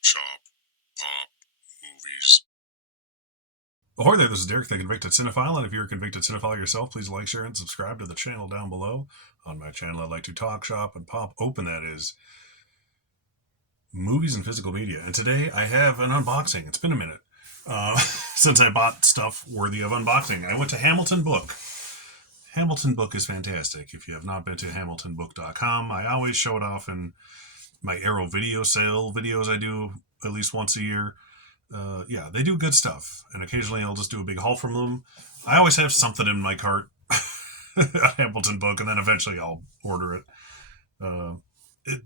shop, pop, movies. Ahoy there, this is Derek, the Convicted Cinephile, and if you're a convicted cinephile yourself, please like, share, and subscribe to the channel down below. On my channel, I like to talk, shop, and pop open, that is, movies and physical media. And today I have an unboxing. It's been a minute since I bought stuff worthy of unboxing. I went to Hamilton Book. Hamilton Book is fantastic. If you have not been to hamiltonbook.com, I always show it off in my Arrow video sale videos I do at least once a year. Yeah, they do good stuff, and occasionally I'll just do a big haul from them. I always have something in my cart at Hamilton Book, and then eventually I'll order it.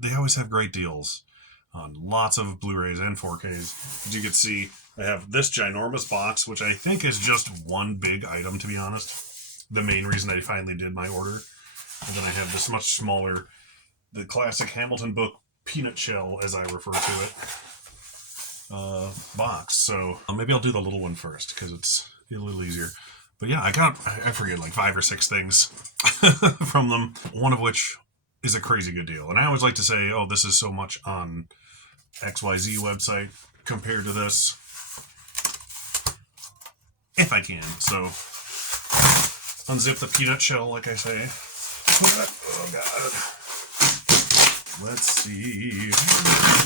They always have great deals on lots of Blu-rays and 4Ks. As you can see, I have this ginormous box, which I think is just one big item, to be honest. The main reason I finally did my order. And then I have this much smaller, the classic Hamilton Book peanut shell, as I refer to it, box. So maybe I'll do the little one first because it's a little easier. But yeah, I forget, like 5 or 6 things from them, one of which is a crazy good deal. And I always like to say, oh, this is so much on XYZ website compared to this, if I can. So unzip the peanut shell, like I say. Oh god. Let's see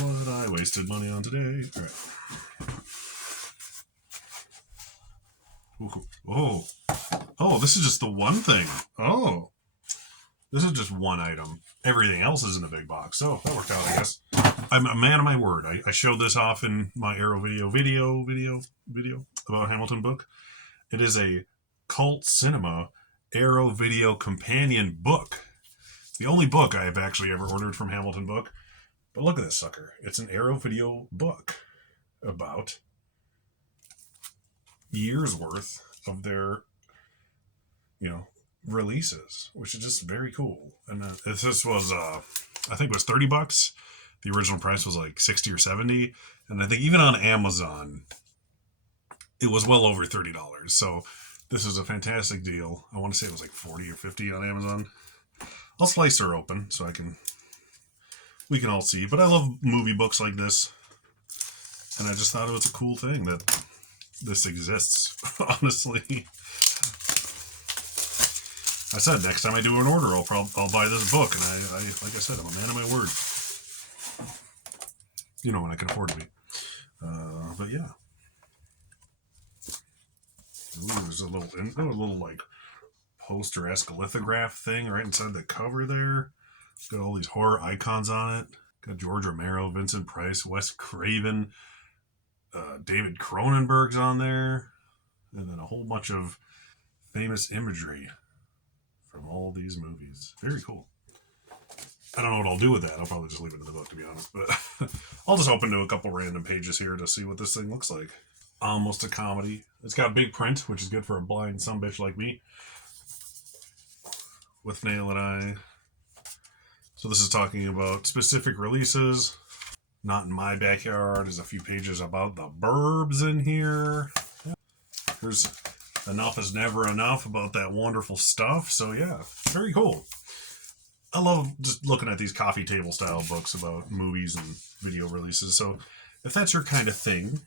what I wasted money on today. All right. Oh, this is just the one thing. Oh, this is just one item. Everything else is in a big box. So that worked out, I guess. I'm a man of my word. I showed this off in my Arrow video about Hamilton Book. It is a Cult Cinema Arrow Video companion book. It's the only book I have actually ever ordered from Hamilton Book. But look at this sucker. It's an Arrow Video book about years worth of their, releases, which is just very cool. And this was, I think it was $30. The original price was like 60 or 70. And I think even on Amazon, it was well over $30. So this is a fantastic deal. I want to say it was like 40 or 50 on Amazon. I'll slice her open so we can all see. But I love movie books like this. And I just thought it was a cool thing that this exists, honestly. I said next time I do an order, I'll buy this book. And I like I said, I'm a man of my word. When I can afford to be. But yeah. Ooh, there's a little like poster-esque lithograph thing right inside the cover there. Got all these horror icons on it. Got George Romero, Vincent Price, Wes Craven, David Cronenberg's on there, and then a whole bunch of famous imagery from all these movies. Very cool. I don't know what I'll do with that. I'll probably just leave it in the book, to be honest. But I'll just open to a couple random pages here to see what this thing looks like. Almost a comedy. It's got big print, which is good for a blind sumbitch like me. With Nail and Eye. So this is talking about specific releases. Not in my backyard. There's a few pages about the Burbs in here. There's Enough is Never Enough about that wonderful stuff. So yeah, very cool. I love just looking at these coffee table style books about movies and video releases. So if that's your kind of thing,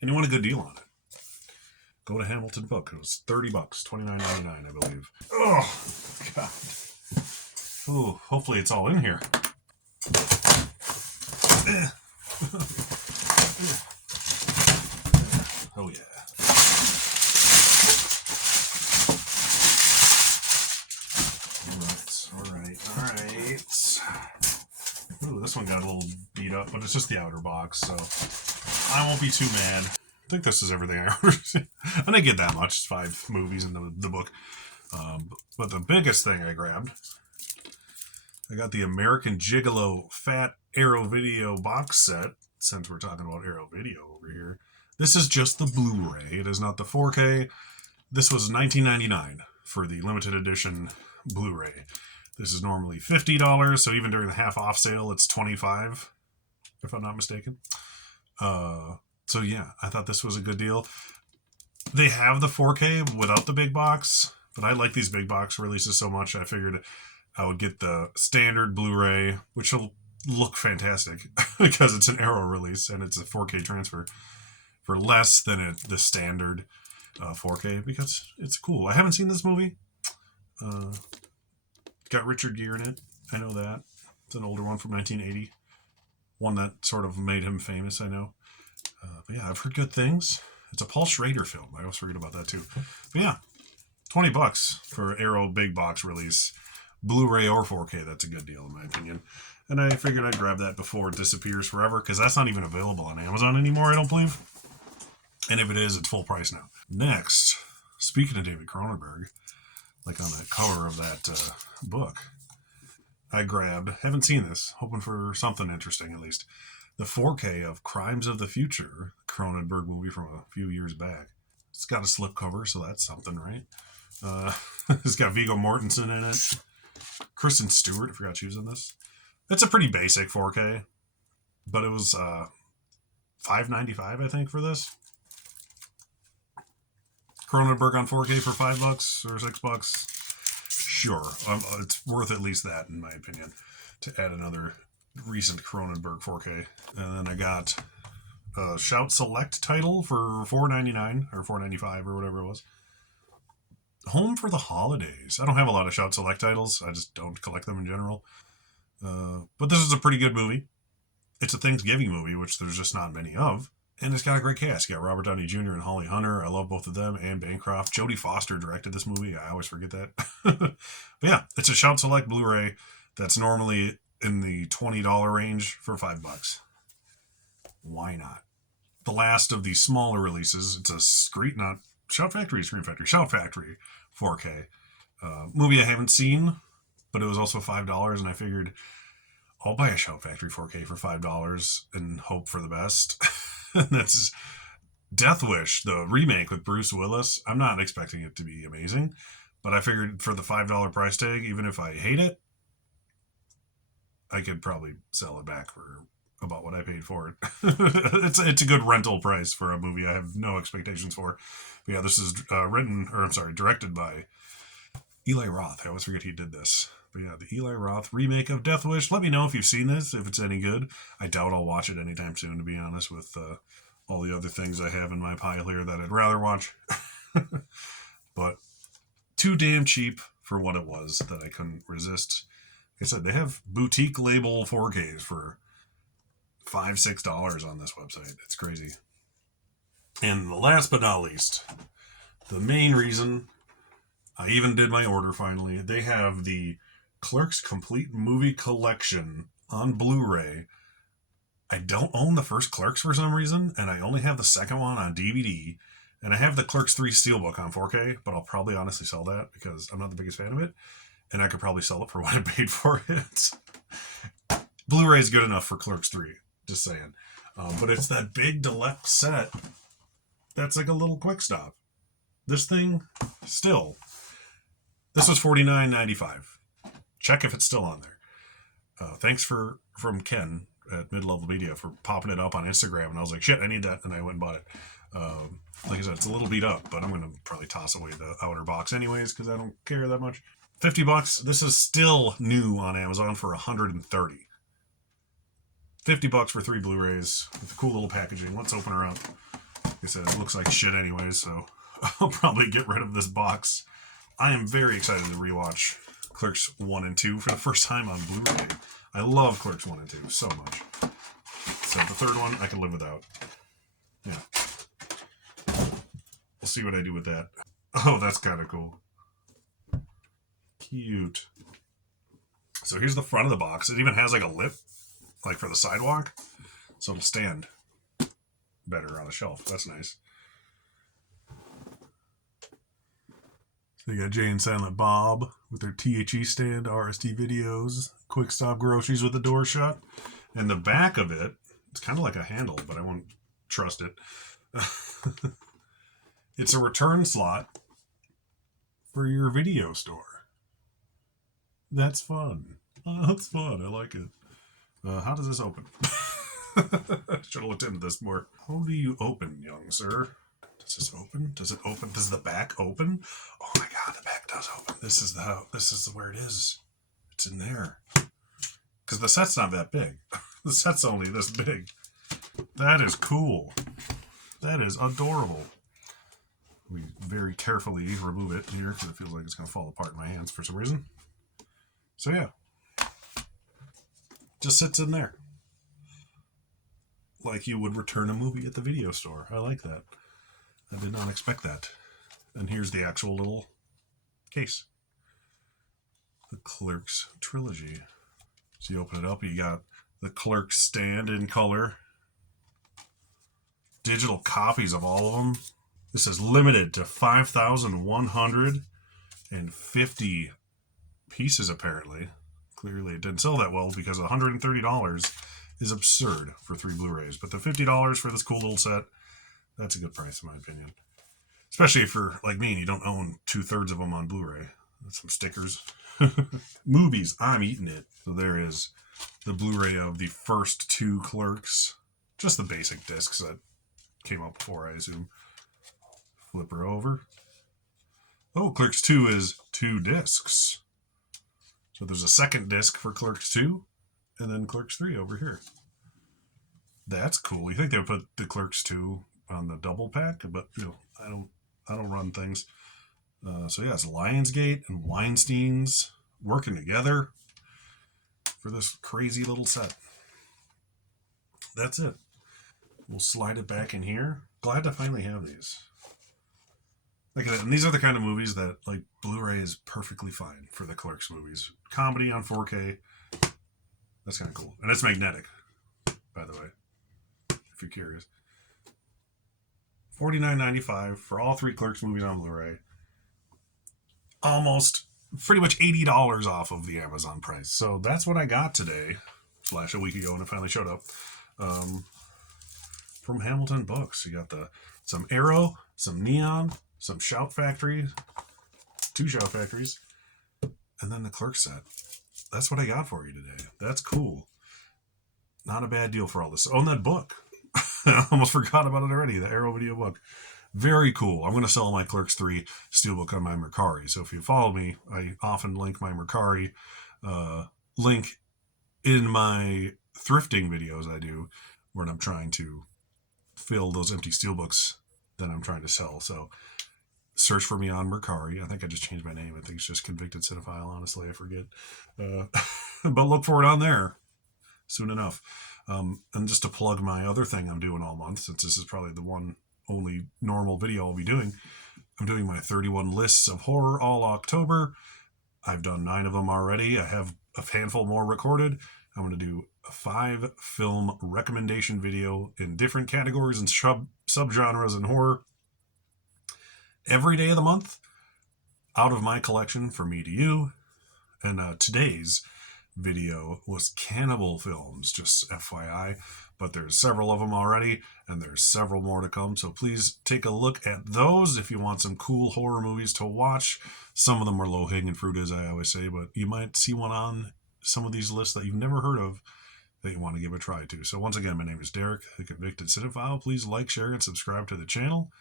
and you want a good deal on it, go to Hamilton Book. It was $30, $29.99, I believe. Oh, God. Ooh, hopefully it's all in here. Oh, yeah. All right. Ooh, this one got a little beat up, but it's just the outer box, so I won't be too mad. I think this is everything I ordered. I didn't get that much. It's 5 movies in the book. But the biggest thing I grabbed, I got the American Gigolo Fat Arrow Video box set, since we're talking about Arrow Video over here. This is just the Blu-ray. It is not the 4K. This was $19.99 for the limited edition Blu-ray. This is normally $50, so even during the half off sale, it's $25, if I'm not mistaken. So yeah, I thought this was a good deal. They have the 4K without the big box, but I like these big box releases so much, I figured I would get the standard Blu-ray, which will look fantastic because it's an Arrow release and it's a 4K transfer for less than the standard 4K because it's cool. I haven't seen this movie. Got Richard Gere in it. I know that. It's an older one from 1980. One that sort of made him famous, I know. But yeah, I've heard good things. It's a Paul Schrader film. I always forget about that too. But yeah, $20 for Arrow big box release. Blu-ray or 4K, that's a good deal in my opinion. And I figured I'd grab that before it disappears forever because that's not even available on Amazon anymore, I don't believe. And if it is, it's full price now. Next, speaking of David Cronenberg, like on the cover of that book, I grabbed, haven't seen this, hoping for something interesting at least, the 4K of Crimes of the Future, Cronenberg movie from a few years back. It's got a slipcover, so that's something, right? It's got Viggo Mortensen in it. Kristen Stewart, I forgot she was in this. It's a pretty basic 4K, but it was $5.95, I think, for this. Cronenberg on 4K for $5 or $6. Sure, it's worth at least that, in my opinion, to add another recent Cronenberg 4K. And then I got a Shout Select title for $4.99 or $4.95 or whatever it was. Home for the Holidays. I don't have a lot of Shout Select titles. I just don't collect them in general. But this is a pretty good movie. It's a Thanksgiving movie, which there's just not many of. And it's got a great cast. You got Robert Downey Jr. and Holly Hunter. I love both of them. Anne Bancroft. Jodie Foster directed this movie. I always forget that. But yeah, it's a Shout Select Blu-ray that's normally in the $20 range for $5. Why not? The last of the smaller releases. It's a Screen Factory 4K. Movie I haven't seen, but it was also $5, and I figured I'll buy a Shout Factory 4K for $5 and hope for the best. And that's Death Wish, the remake with Bruce Willis. I'm not expecting it to be amazing, but I figured for the $5 price tag, even if I hate it, I could probably sell it back for about what I paid for it. It's a good rental price for a movie I have no expectations for. But yeah, this is directed by Eli Roth. I always forget he did this. But yeah, the Eli Roth remake of Death Wish. Let me know if you've seen this, if it's any good. I doubt I'll watch it anytime soon, to be honest, with all the other things I have in my pile here that I'd rather watch. But too damn cheap for what it was that I couldn't resist. Like I said, they have boutique label 4Ks for $5, $6 on this website. It's crazy. And last but not least, the main reason I even did my order finally, they have the Clerks Complete Movie Collection on Blu-ray. I don't own the first Clerks for some reason, and I only have the second one on DVD. And I have the Clerks 3 Steelbook on 4K, but I'll probably honestly sell that because I'm not the biggest fan of it. And I could probably sell it for what I paid for it. Blu-ray is good enough for Clerks 3, just saying. But it's that big deluxe set that's like a little quick stop. This thing, still, this was $49.95. Check if it's still on there. Thanks from Ken at Mid-Level Media for popping it up on Instagram, and I was like, shit, I need that, and I went and bought it. Like I said, it's a little beat up, but I'm going to probably toss away the outer box anyways because I don't care that much. $50. This is still new on Amazon for $130. $50 for 3 Blu-rays with a cool little packaging. Let's open her up. Like I said, it looks like shit anyways, so I'll probably get rid of this box. I am very excited to rewatch Clerks 1 and 2 for the first time on Blu-ray. I love Clerks 1 and 2 so much. So the third one, I can live without. Yeah. We'll see what I do with that. Oh, that's kind of cool. Cute. So here's the front of the box. It even has like a lip, like for the sidewalk. So it'll stand better on a shelf. That's nice. So you got Jay and Silent Bob with their THE stand, RST videos, quick stop groceries with the door shut. And the back of it, it's kind of like a handle, but I won't trust it. It's a return slot for your video store. That's fun. That's fun. I like it. How does this open? Should have looked into this more. How do you open, young sir? Does this open? Does it open? Does the back open? Oh my god, the back does open. This is where it is. It's in there. because the set's not that big. The set's only this big. That is cool. That is adorable. We very carefully remove it here because it feels like it's going to fall apart in my hands for some reason. So yeah, just sits in there like you would return a movie at the video store. I like that. I did not expect that. And here's the actual little case. The Clerks trilogy. So you open it up, you got the Clerks stand in color. Digital copies of all of them. This is limited to 5,150 pieces, apparently. Clearly, it didn't sell that well because $130 is absurd for 3 Blu-rays. But the $50 for this cool little set, that's a good price, in my opinion. Especially if you're like me and you don't own 2/3 of them on Blu-ray. That's some stickers. Movies, I'm eating it. So there is the Blu-ray of the first 2 Clerks. Just the basic discs that came out before, I assume. Flip her over. Oh, Clerks 2 is 2 discs. So there's a second disc for Clerks 2, and then Clerks 3 over here. That's cool. You think they would put the Clerks 2 on the double pack, but you know, I don't run things. So yeah, it's Lionsgate and Weinstein's working together for this crazy little set. That's it. We'll slide it back in here. Glad to finally have these. Look at it. And these are the kind of movies that, like, Blu-ray is perfectly fine for the Clerks movies. Comedy on 4K. That's kind of cool. And it's magnetic, by the way, if you're curious. $49.95 for all 3 Clerks movies on Blu-ray. Almost, pretty much $80 off of the Amazon price. So that's what I got today, / a week ago when it finally showed up. From Hamilton Books. You got some Arrow, some Neon, some Shout Factory, 2 Shout Factories, and then the Clerks set. That's what I got for you today. That's cool. Not a bad deal for all this. Own that book. I almost forgot about it already, the Arrow video book. Very cool. I'm going to sell my Clerks 3 Steelbook on my Mercari. So if you follow me, I often link my Mercari link in my thrifting videos I do when I'm trying to fill those empty Steelbooks that I'm trying to sell. So search for me on Mercari. I think I just changed my name. I think it's just Convicted Cinephile. Honestly, I forget. But look for it on there soon enough. And just to plug my other thing I'm doing all month, since this is probably the one only normal video I'll be doing, I'm doing my 31 lists of horror all October. I've done 9 of them already. I have a handful more recorded. I'm going to do a 5 film recommendation video in different categories and subgenres in horror every day of the month out of my collection from me to you. And today's video was cannibal films, just FYI, but there's several of them already and there's several more to come, so please take a look at those if you want some cool horror movies to watch. Some of them are low-hanging fruit, as I always say, but you might see one on some of these lists that you've never heard of that you want to give a try to. So once again, my name is Derek, the Convicted Cinephile. Please like, share, and subscribe to the channel.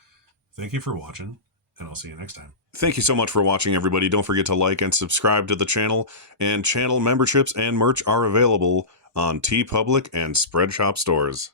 Thank you for watching, and I'll see you next time. Thank you so much for watching, everybody. Don't forget to like and subscribe to the channel, and channel memberships and merch are available on TeePublic and Spreadshop stores.